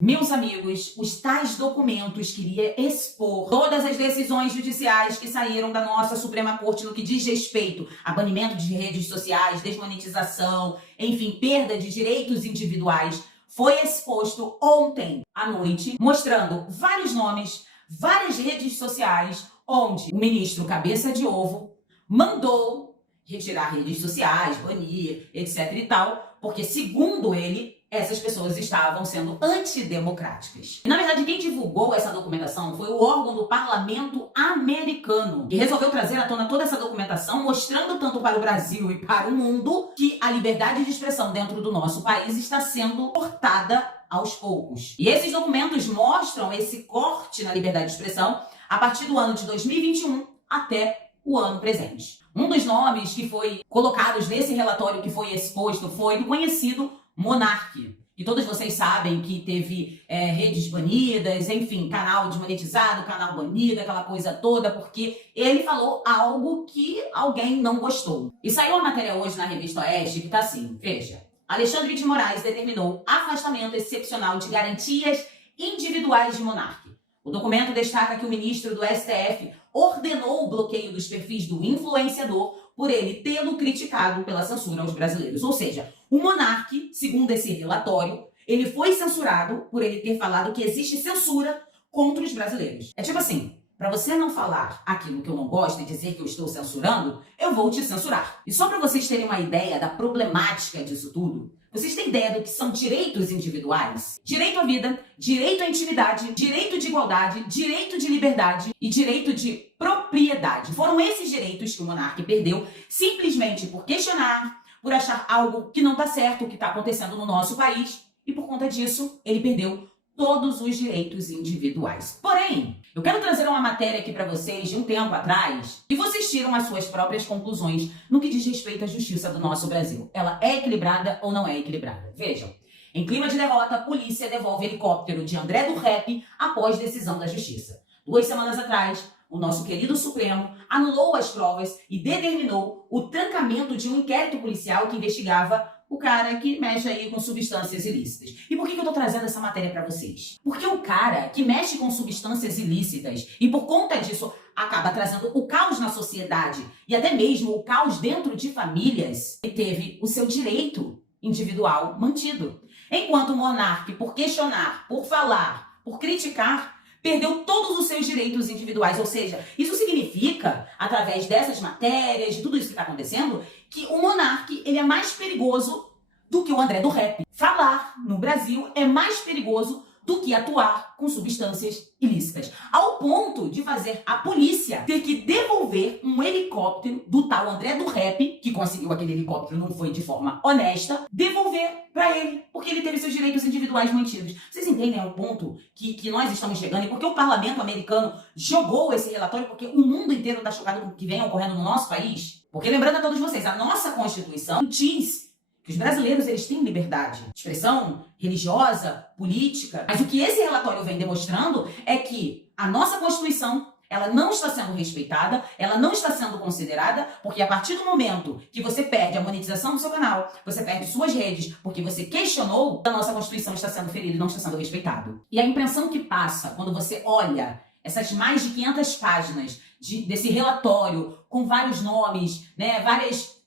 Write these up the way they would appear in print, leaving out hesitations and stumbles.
Meus amigos, os tais documentos queria expor todas as decisões judiciais que saíram da nossa Suprema Corte no que diz respeito a banimento de redes sociais, desmonetização, enfim, perda de direitos individuais. Foi exposto ontem à noite, mostrando vários nomes, várias redes sociais, onde o ministro Cabeça de Ovo mandou retirar redes sociais, banir, etc e tal, porque, segundo ele, essas pessoas estavam sendo antidemocráticas. E, na verdade, quem divulgou essa documentação foi o órgão do parlamento americano, que resolveu trazer à tona toda essa documentação, mostrando tanto para o Brasil e para o mundo que a liberdade de expressão dentro do nosso país está sendo cortada aos poucos. E esses documentos mostram esse corte na liberdade de expressão a partir do ano de 2021 até o ano presente. Um dos nomes que foi colocados nesse relatório que foi exposto foi do conhecido Monark. E todos vocês sabem que teve redes banidas, enfim, canal desmonetizado, canal banido, aquela coisa toda, porque ele falou algo que alguém não gostou. E saiu uma matéria hoje na Revista Oeste que tá assim, veja. Alexandre de Moraes determinou afastamento excepcional de garantias individuais de Monark. O documento destaca que o ministro do STF ordenou o bloqueio dos perfis do influenciador por ele tê-lo criticado pela censura aos brasileiros. Ou seja, o Monark, segundo esse relatório, ele foi censurado por ele ter falado que existe censura contra os brasileiros. É tipo assim, para você não falar aquilo que eu não gosto e dizer que eu estou censurando, eu vou te censurar. E só para vocês terem uma ideia da problemática disso tudo, vocês têm ideia do que são direitos individuais? Direito à vida, direito à intimidade, direito de igualdade, direito de liberdade e direito de propriedade. Foram esses direitos que o Monark perdeu simplesmente por questionar, por achar algo que não está certo, o que está acontecendo no nosso país, e por conta disso, ele perdeu todos os direitos individuais. Porém, eu quero trazer uma matéria aqui para vocês de um tempo atrás e vocês tiram as suas próprias conclusões no que diz respeito à justiça do nosso Brasil. Ela é equilibrada ou não é equilibrada? Vejam. Em clima de derrota, a polícia devolve helicóptero de André do Rep após decisão da justiça. 2 semanas atrás, o nosso querido Supremo anulou as provas e determinou o trancamento de um inquérito policial que investigava o cara que mexe aí com substâncias ilícitas. E por que eu tô trazendo essa matéria para vocês? Porque o cara que mexe com substâncias ilícitas e por conta disso acaba trazendo o caos na sociedade e até mesmo o caos dentro de famílias, ele teve o seu direito individual mantido. Enquanto o Monark, por questionar, por falar, por criticar, perdeu todos os seus direitos individuais. Ou seja, isso significa, através dessas matérias, de tudo isso que está acontecendo, que o Monark ele é mais perigoso do que o André do Rep. Falar no Brasil é mais perigoso do que atuar com substâncias ilícitas. Ao ponto de fazer a polícia ter que devolver um helicóptero do tal André do Rep, que conseguiu aquele helicóptero, não foi de forma honesta, devolver para ele, porque ele teve seus direitos individuais mantidos. Vocês entendem ao ponto que nós estamos chegando? E porque o parlamento americano jogou esse relatório, porque o mundo inteiro está chocado com o que vem ocorrendo no nosso país? Porque lembrando a todos vocês, a nossa Constituição diz que os brasileiros eles têm liberdade de expressão religiosa, política, mas o que esse relatório vem demonstrando é que a nossa Constituição ela não está sendo respeitada, ela não está sendo considerada, porque a partir do momento que você perde a monetização do seu canal, você perde suas redes, porque você questionou, a nossa Constituição está sendo ferida e não está sendo respeitada. E a impressão que passa quando você olha essas mais de 500 páginas desse relatório, com vários nomes, né, várias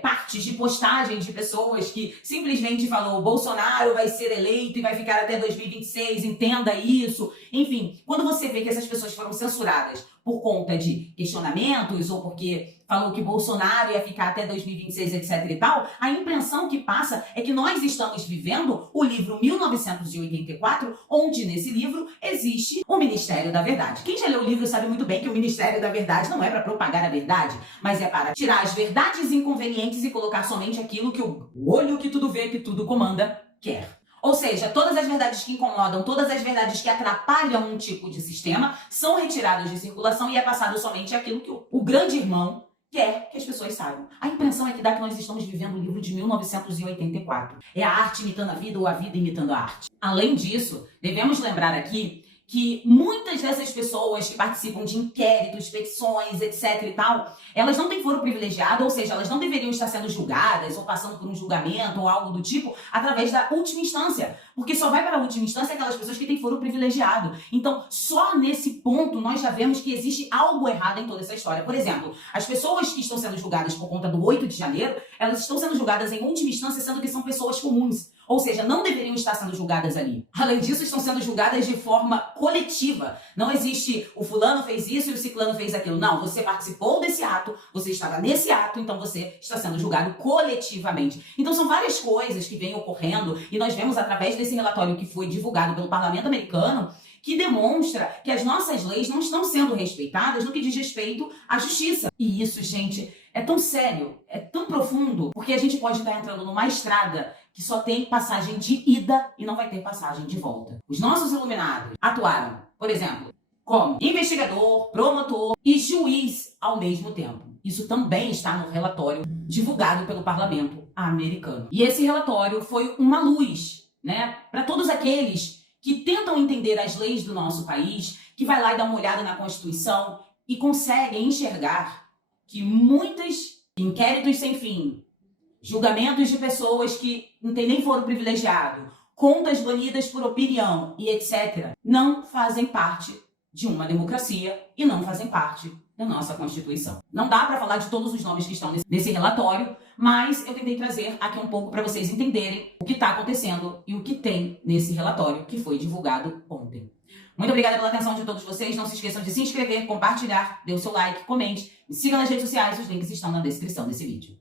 partes de postagens de pessoas que simplesmente falou Bolsonaro vai ser eleito e vai ficar até 2026, entenda isso. Enfim, quando você vê que essas pessoas foram censuradas por conta de questionamentos ou porque falou que Bolsonaro ia ficar até 2026, etc e tal, a impressão que passa é que nós estamos vivendo o livro 1984, onde nesse livro existe o Ministério da Verdade. Quem já leu o livro sabe muito bem que o Ministério da Verdade não é para propagar a verdade, mas é para tirar as verdades inconvenientes e colocar somente aquilo que o olho que tudo vê, que tudo comanda, quer. Ou seja, todas as verdades que incomodam, todas as verdades que atrapalham um tipo de sistema são retiradas de circulação e é passado somente aquilo que o grande irmão quer que as pessoas saibam. A impressão é que dá que nós estamos vivendo o livro de 1984. É a arte imitando a vida ou a vida imitando a arte. Além disso, devemos lembrar aqui que muitas dessas pessoas que participam de inquéritos, petições, etc e tal, elas não têm foro privilegiado, ou seja, elas não deveriam estar sendo julgadas ou passando por um julgamento ou algo do tipo através da última instância. Porque só vai para a última instância aquelas pessoas que têm foro privilegiado. Então, só nesse ponto nós já vemos que existe algo errado em toda essa história. Por exemplo, as pessoas que estão sendo julgadas por conta do 8 de janeiro, elas estão sendo julgadas em última instância, sendo que são pessoas comuns. Ou seja, não deveriam estar sendo julgadas ali. Além disso, estão sendo julgadas de forma coletiva. Não existe o fulano fez isso e o ciclano fez aquilo. Não, você participou desse ato, você estava nesse ato, então você está sendo julgado coletivamente. Então são várias coisas que vêm ocorrendo e nós vemos através desse relatório que foi divulgado pelo Parlamento americano que demonstra que as nossas leis não estão sendo respeitadas no que diz respeito à justiça. E isso, gente, é tão sério, é tão profundo, porque a gente pode estar entrando numa estrada que só tem passagem de ida e não vai ter passagem de volta. Os nossos iluminados atuaram, por exemplo, como investigador, promotor e juiz ao mesmo tempo. Isso também está no relatório divulgado pelo Parlamento americano. E esse relatório foi uma luz, né, para todos aqueles que tentam entender as leis do nosso país, que vai lá e dá uma olhada na Constituição e conseguem enxergar que muitos inquéritos sem fim, julgamentos de pessoas que não têm nem foro privilegiado, contas banidas por opinião e etc., não fazem parte de uma democracia e não fazem parte da nossa Constituição. Não dá para falar de todos os nomes que estão nesse relatório, mas eu tentei trazer aqui um pouco para vocês entenderem o que está acontecendo e o que tem nesse relatório que foi divulgado ontem. Muito obrigada pela atenção de todos vocês. Não se esqueçam de se inscrever, compartilhar, dê o seu like, comente, me siga nas redes sociais, os links estão na descrição desse vídeo.